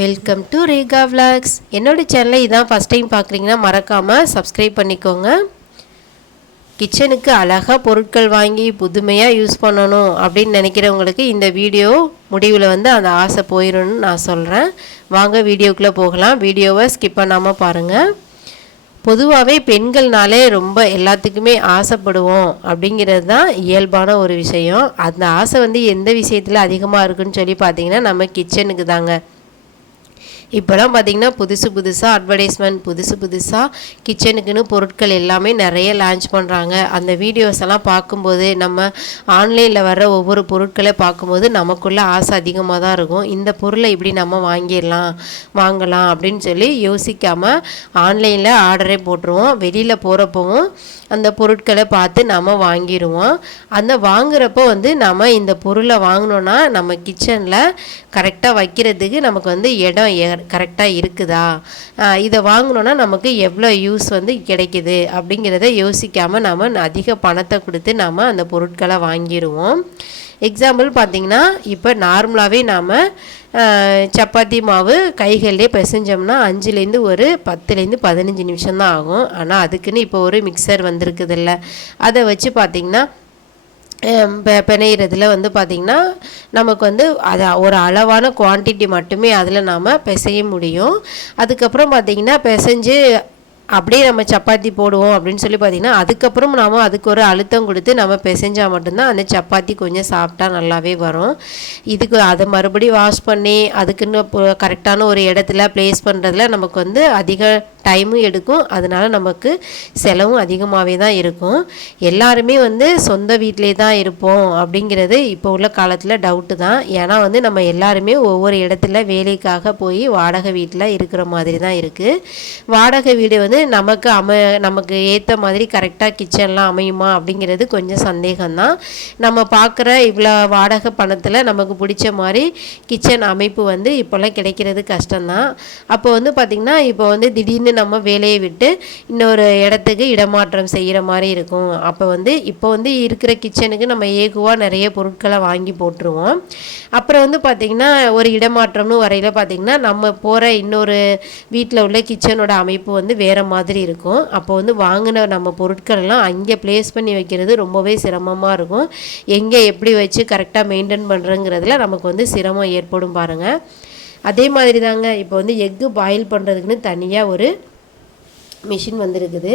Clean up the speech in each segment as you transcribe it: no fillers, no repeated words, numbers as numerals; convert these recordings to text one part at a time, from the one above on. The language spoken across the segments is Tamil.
Welcome to Rekha vlogs. என்னோட சேனலை இதான் ஃபஸ்ட் டைம் பார்க்குறீங்கன்னா மறக்காமல் சப்ஸ்கிரைப் பண்ணிக்கோங்க. கிச்சனுக்கு அழகாக பொருட்கள் வாங்கி புதுமையாக யூஸ் பண்ணணும் அப்படின்னு நினைக்கிறவங்களுக்கு இந்த வீடியோ முடிவில் அந்த ஆசை போயிடும்னு நான் சொல்கிறேன். வாங்க வீடியோக்குள்ளே போகலாம். வீடியோவை ஸ்கிப் பண்ணாமல் பாருங்கள். பொதுவாகவே பெண்கள்னாலே ரொம்ப எல்லாத்துக்குமே ஆசைப்படுவோம் அப்படிங்கிறது தான் இயல்பான ஒரு விஷயம். அந்த ஆசை எந்த விஷயத்தில் அதிகமாக இருக்குன்னு சொல்லி பார்த்தீங்கன்னா நம்ம கிச்சனுக்கு தாங்க. இப்போலாம் பார்த்திங்கன்னா புதுசாக அட்வர்டைஸ்மெண்ட் புதுசாக கிச்சனுக்குன்னு பொருட்கள் எல்லாமே நிறைய லான்ச் பண்ணுறாங்க. அந்த வீடியோஸ் எல்லாம் பார்க்கும்போது நம்ம ஆன்லைனில் வர்ற ஒவ்வொரு பொருட்களை பார்க்கும்போது நமக்குள்ள ஆசை அதிகமாக தான் இருக்கும். இந்த பொருளை இப்படி நம்ம வாங்கலாம் அப்படின்னு சொல்லி யோசிக்காமல் ஆன்லைனில் ஆர்டரே போட்டுருவோம். வெளியில் போகிறப்பவும் அந்த பொருட்களை பார்த்து நம்ம வாங்கிடுவோம். அந்த வாங்குறப்போ நம்ம இந்த பொருளை வாங்கினோன்னா நம்ம கிச்சனில் கரெக்டாக வைக்கிறதுக்கு நமக்கு இடம் கரெக்டாக இருக்குதா, இதை வாங்கினோன்னா நமக்கு எவ்வளோ யூஸ் கிடைக்குது அப்படிங்கிறத யோசிக்காமல் நம்ம அதிக பணத்தை கொடுத்து நம்ம அந்த பொருட்களை வாங்கிடுவோம். எக்ஸாம்பிள் பார்த்திங்கன்னா இப்போ நார்மலாகவே நாம் சப்பாத்தி மாவு கைகளிலே பிசைஞ்சோம்னா 5லேருந்து ஒரு 10லேருந்து 15 நிமிஷம் தான் ஆகும். ஆனால் அதுக்குன்னு இப்போ ஒரு மிக்சர் வந்திருக்குதில்ல, அதை வச்சு பார்த்திங்கன்னா பிணையிறதுல பார்த்திங்கன்னா நமக்கு அது ஒரு அளவான குவான்டிட்டி மட்டுமே அதில் நாம் பிசைய முடியும். அதுக்கப்புறம் பார்த்திங்கன்னா பிசைஞ்சு அப்படியே நம்ம சப்பாத்தி போடுவோம் அப்படின்னு சொல்லி பார்த்திங்கன்னா அதுக்கப்புறம் நாம் அதுக்கு ஒரு அழுத்தம் கொடுத்து நம்ம பிசைஞ்சால் மட்டும்தான் அந்த சப்பாத்தி கொஞ்சம் சாப்பிட்டா நல்லாவே வரும். இதுக்கு அதை மறுபடியும் வாஷ் பண்ணி அதுக்குன்னு கரெக்டான ஒரு இடத்துல ப்ளேஸ் பண்ணுறதுல நமக்கு அதிக டைமும் எடுக்கும். அதனால் நமக்கு செலவும் அதிகமாகவே தான் இருக்கும். எல்லாருமே சொந்த வீட்டிலே தான் இருப்போம் அப்படிங்கிறது இப்போ உள்ள காலத்தில் டவுட்டு தான். ஏன்னா நம்ம எல்லாருமே ஒவ்வொரு இடத்துல வேலைக்காக போய் வாடகை வீட்டில் இருக்கிற மாதிரி தான் இருக்குது. வாடகை வீடு நமக்கு ஏற்ற மாதிரி கரெக்டாக கிச்சன்லாம் அமையுமா அப்படிங்கிறது கொஞ்சம் சந்தேகம்தான். நம்ம பார்க்குற இவ்வளோ வாடகை பணத்தில் நமக்கு பிடிச்ச மாதிரி கிச்சன் அமைப்பு இப்போல்லாம் கிடைக்கிறது கஷ்டம்தான். அப்போ பார்த்திங்கன்னா இப்போ திடீர்னு நம்ம வேலையை விட்டு இன்னொரு இடத்துக்கு இடமாற்றம் செய்கிற மாதிரி இருக்கும். அப்போ இப்போ இருக்கிற கிச்சனுக்கு நம்ம ஏகுவாக நிறைய பொருட்களை வாங்கி போட்டுருவோம். அப்புறம் பார்த்திங்கன்னா ஒரு இடமாற்றம்னு வரையில் பார்த்திங்கன்னா நம்ம போகிற இன்னொரு வீட்டில் உள்ள கிச்சனோட அமைப்பு வேறு மாதிரி இருக்கும். அப்போ வாங்கின நம்ம பொருட்கள்லாம் அங்கே ப்ளேஸ் பண்ணி வைக்கிறது ரொம்பவே சிரமமாக இருக்கும். எங்கே எப்படி வச்சு கரெக்டாக மெயின்டைன் பண்ணுறங்கிறதுல நமக்கு சிரமம் ஏற்படும் பாருங்கள். அதே மாதிரி தாங்க இப்போ எக்கு பாயில் பண்ணுறதுக்குன்னு தனியாக ஒரு மிஷின் வந்திருக்குது.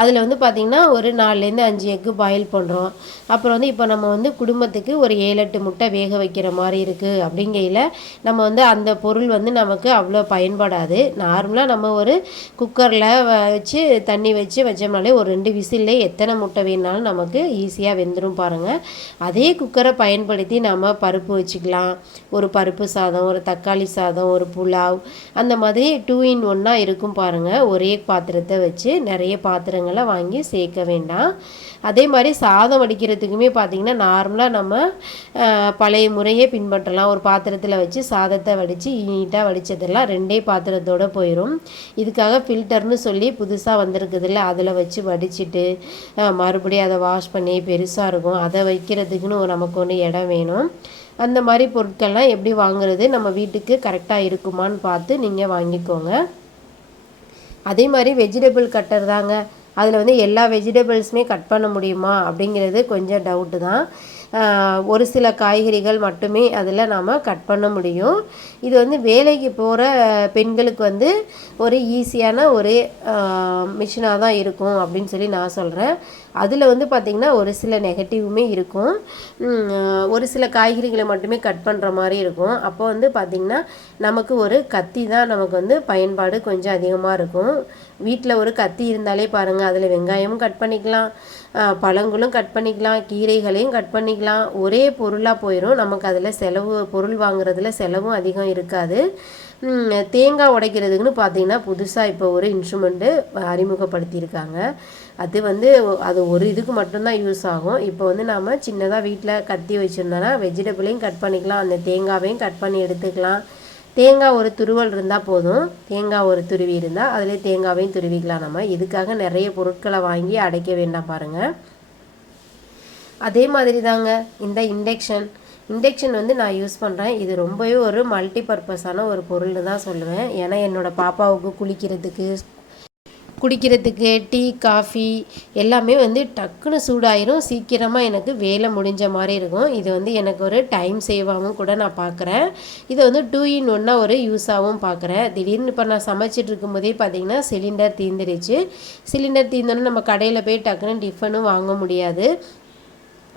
அதில் பார்த்திங்கன்னா ஒரு 4லேருந்து 5 எக்கு பாயில் பண்ணுறோம். அப்புறம் இப்போ நம்ம குடும்பத்துக்கு ஒரு 7-8 முட்டை வேக வைக்கிற மாதிரி இருக்குது. அப்படிங்கையில் நம்ம அந்த பொருள் நமக்கு அவ்வளோ பயன்படாது. நார்மலாக நம்ம ஒரு குக்கரில் வச்சு தண்ணி வச்சோம்னாலே ஒரு 2 விசில்லே எத்தனை முட்டை வேணாலும் நமக்கு ஈஸியாக வெந்துடும் பாருங்கள். அதே குக்கரை பயன்படுத்தி நம்ம பருப்பு வச்சுக்கலாம். ஒரு பருப்பு சாதம், ஒரு தக்காளி சாதம், ஒரு புலாவ், அந்த மாதிரி 2 in 1 இருக்கும் பாருங்கள். ஒரே பாத்திரத்தை வச்சு நிறைய பாத்திரங்களை வாங்கி சேர்க்க வேண்டாம். அதே மாதிரி சாதம் வடிக்கிறதுக்குமே பார்த்திங்கன்னா நார்மலாக நம்ம பழைய முறையே பின்பற்றலாம். ஒரு பாத்திரத்தில் வச்சு சாதத்தை வடித்து நீட்டாக வடித்ததெல்லாம் 2 பாத்திரத்தோடு போயிடும். இதுக்காக ஃபில்டர்னு சொல்லி புதுசாக வந்திருக்குதுல்ல, அதில் வச்சு வடிச்சிட்டு மறுபடியும் அதை வாஷ் பண்ணி பெருசாக இருக்கும். அதை வைக்கிறதுக்குன்னு நமக்கு ஒன்று இடம் வேணும். அந்த மாதிரி பொருட்கள்லாம் எப்படி வாங்குறது, நம்ம வீட்டுக்கு கரெக்டாக இருக்குமான்னு பார்த்து நீங்கள் வாங்கிக்கோங்க. அதே மாதிரி வெஜிடபிள் கட்டர் தாங்க. அதில் எல்லா வெஜிடபிள்ஸுமே கட் பண்ண முடியுமா அப்படிங்கிறது கொஞ்சம் டவுட்டு தான். ஒரு சில காய்கறிகள் மட்டுமே அதில் நாம் கட் பண்ண முடியும். இது வேலைக்கு போகிற பெண்களுக்கு ஒரு ஈஸியான ஒரு மிஷினாக தான் இருக்கும் அப்படின்னு சொல்லி நான் சொல்கிறேன். அதில் பார்த்திங்கன்னா ஒரு சில நெகட்டிவுமே இருக்கும். ஒரு சில காய்கறிகளை மட்டுமே கட் பண்ணுற மாதிரி இருக்கும். அப்போ பார்த்திங்கன்னா நமக்கு ஒரு கத்தி தான் நமக்கு பயன்பாடு கொஞ்சம் அதிகமாக இருக்கும். வீட்டில் ஒரு கத்தி இருந்தாலே பாருங்கள், அதில் வெங்காயமும் கட் பண்ணிக்கலாம், பழங்களும் கட் பண்ணிக்கலாம், கீரைகளையும் கட் பண்ணிக்கலாம். ஒரே பொருளாக போயிடும். நமக்கு அதில் பொருள் வாங்குறதுல செலவும் அதிகம் இருக்காது. தேங்காய் உடைக்கிறதுக்குன்னு பார்த்தீங்கன்னா புதுசாக இப்போ ஒரு இன்ஸ்ட்ருமெண்ட்டு அறிமுகப்படுத்தியிருக்காங்க. அது ஒரு இதுக்கு மட்டும்தான் யூஸ் ஆகும். இப்போ நாம் சின்னதாக வீட்டில் கத்தி வச்சுருந்தோன்னா வெஜிடபிளையும் கட் பண்ணிக்கலாம், அந்த தேங்காவையும் கட் பண்ணி எடுத்துக்கலாம். தேங்காய் ஒரு துருவல் இருந்தால் போதும். தேங்காய் ஒரு துருவி இருந்தால் அதில் தேங்காவையும் துருவிக்கலாம். நம்ம இதுக்காக நிறைய பொருட்களை வாங்கி அடைக்க வேண்டாம் பாருங்கள். அதே மாதிரி தாங்க இந்த இண்டக்ஷன் இண்டக்ஷன் வந்து நான் யூஸ் பண்ணுறேன். இது ரொம்பவே ஒரு மல்டி பர்பஸான ஒரு பொருள்னு தான் சொல்லுவேன். ஏன்னா என்னோடய பாப்பாவுக்கு குடிக்கிறதுக்கு டீ, காஃபி எல்லாமே வந்து டக்குன்னு சூடாயிரும். சீக்கிரமாக எனக்கு வேலை முடிஞ்ச மாதிரி இருக்கும். இது வந்து எனக்கு ஒரு டைம் சேவாகவும் கூட நான் பார்க்குறேன். இதை வந்து 2 in 1 ஒரு யூஸாகவும் பார்க்குறேன். திடீர்னு இப்போ நான் சமைச்சிட்டு இருக்கும்போதே பார்த்திங்கன்னா சிலிண்டர் தீர்ந்துருச்சு. சிலிண்டர் தீர்ந்தோன்னே நம்ம கடையில் போய் டக்குன்னு டிஃபனும் வாங்க முடியாது.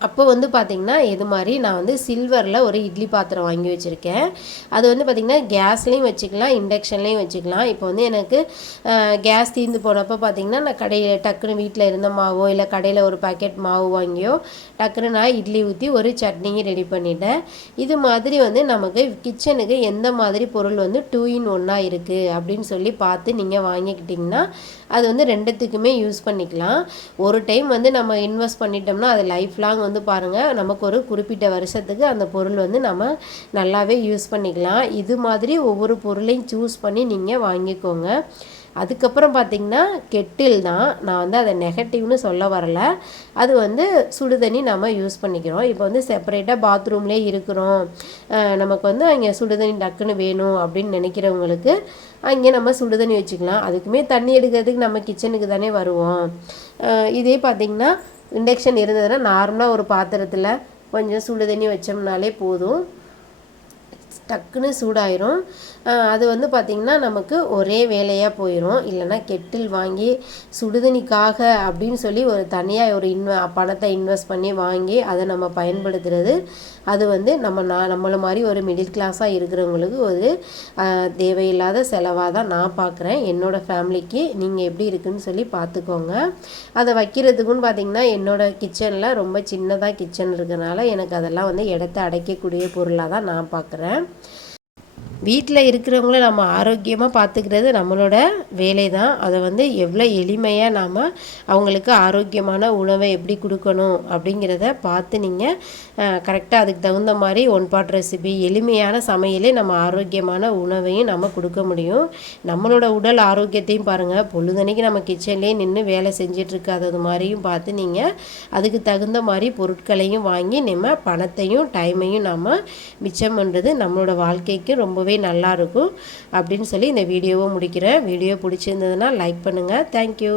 அப்போ வந்து பார்த்திங்கன்னா இது மாதிரி நான் வந்து சில்வரில் ஒரு இட்லி பாத்திரம் வாங்கி வச்சுருக்கேன். அது வந்து பார்த்திங்கன்னா கேஸ்லேயும் வச்சுக்கலாம், இண்டக்ஷன்லேயும் வச்சுக்கலாம். இப்போ வந்து எனக்கு கேஸ் தீர்ந்து போனப்போ பார்த்திங்கன்னா நான் கடையில் டக்குன்னு வீட்டில் இருந்த மாவோ இல்லை கடையில் ஒரு பாக்கெட் மாவு வாங்கியோ டக்குன்னு நான் இட்லி ஊற்றி ஒரு சட்னியும் ரெடி பண்ணிட்டேன். இது மாதிரி வந்து நமக்கு கிச்சனுக்கு எந்த மாதிரி பொருள் வந்து 2 in 1 இருக்குது அப்படின்னு சொல்லி பார்த்து நீங்கள் வாங்கிக்கிட்டிங்கன்னா அது வந்து ரெண்டுத்துக்குமே யூஸ் பண்ணிக்கலாம். ஒரு டைம் வந்து நம்ம இன்வெஸ்ட் பண்ணிட்டோம்னா அது லைஃப் லாங் வந்து பாருங்கள் நமக்கு ஒரு குறிப்பிட்ட வருஷத்துக்கு அந்த பொருள் வந்து நம்ம நல்லாவே யூஸ் பண்ணிக்கலாம். இது மாதிரி ஒவ்வொரு பொருளையும் சூஸ் பண்ணி நீங்கள் வாங்கிக்கோங்க. அதுக்கப்புறம் பார்த்திங்கன்னா கெட்டில் தான். நான் வந்து அதை நெகட்டிவ்னு சொல்ல வரல. அது வந்து சுடுதண்ணி நம்ம யூஸ் பண்ணிக்கிறோம். இப்போ வந்து செப்பரேட்டாக பாத்ரூம்லேயே இருக்கிறோம், நமக்கு வந்து அங்கே சுடுதண்ணி டக்குன்னு வேணும் அப்படின்னு நினைக்கிறவங்களுக்கு அங்கே நம்ம சுடுதண்ணி வச்சுக்கலாம். அதுக்குமே தண்ணி எடுக்கிறதுக்கு நம்ம கிச்சனுக்கு தானே வருவோம். இதே பார்த்திங்கன்னா இண்டக்ஷன் இருந்ததுன்னா நார்மலாக ஒரு பாத்திரத்தில் கொஞ்சம் சுடுதண்ணி வச்சோம்னாலே போதும், டக்குன்னு சூடாயிரும். அது வந்து பார்த்திங்கன்னா நமக்கு ஒரே வேலையாக போயிடும். இல்லைனா கெட்டில் வாங்கி சுடுதண்ணிக்காக அப்படின்னு சொல்லி ஒரு தனியாக ஒரு பணத்தை இன்வெஸ்ட் பண்ணி வாங்கி அதை நம்ம பயன்படுத்துகிறது அது வந்து நம்மளை மாதிரி ஒரு மிடில் கிளாஸாக இருக்கிறவங்களுக்கு ஒரு தேவையில்லாத செலவாக தான் நான் பார்க்குறேன். என்னோடய ஃபேமிலிக்கு நீங்கள் எப்படி இருக்குதுன்னு சொல்லி பார்த்துக்கோங்க. அதை வைக்கிறதுக்குன்னு பார்த்திங்கன்னா என்னோடய கிச்சனில் ரொம்ப சின்னதாக கிச்சன் இருக்கிறனால எனக்கு அதெல்லாம் வந்து இடத்த அடைக்கக்கூடிய பொருளாக தான் நான் பார்க்குறேன். வீட்டில் இருக்கிறவங்கள நம்ம ஆரோக்கியமாக பார்த்துக்கிறது நம்மளோட வேலை தான். அதை வந்து எவ்வளோ எளிமையாக நாம் அவங்களுக்கு ஆரோக்கியமான உணவை எப்படி கொடுக்கணும் அப்படிங்கிறத பார்த்து நீங்கள் கரெக்டாக அதுக்கு தகுந்த மாதிரி ஒன் பாட் ரெசிபி எளிமையான சமையலே நம்ம ஆரோக்கியமான உணவையும் நம்ம கொடுக்க முடியும். நம்மளோட உடல் ஆரோக்கியத்தையும் பாருங்கள், பொழுதன்னைக்கு நம்ம கிச்சன்லேயே நின்று வேலை செஞ்சிட்ருக்காதது மாதிரியும் பார்த்து நீங்கள் அதுக்கு தகுந்த மாதிரி பொருட்களையும் வாங்கி நம்ம பணத்தையும் டைமையும் நம்ம மிச்சம் பண்ணுறது நம்மளோட வாழ்க்கைக்கு ரொம்பவே நல்லாயிருக்கும் அப்படின்னு சொல்லி இந்த வீடியோவை முடிக்கிறேன். வீடியோ பிடிச்சிருந்ததுன்னா லைக் பண்ணுங்கள். தேங்க்யூ.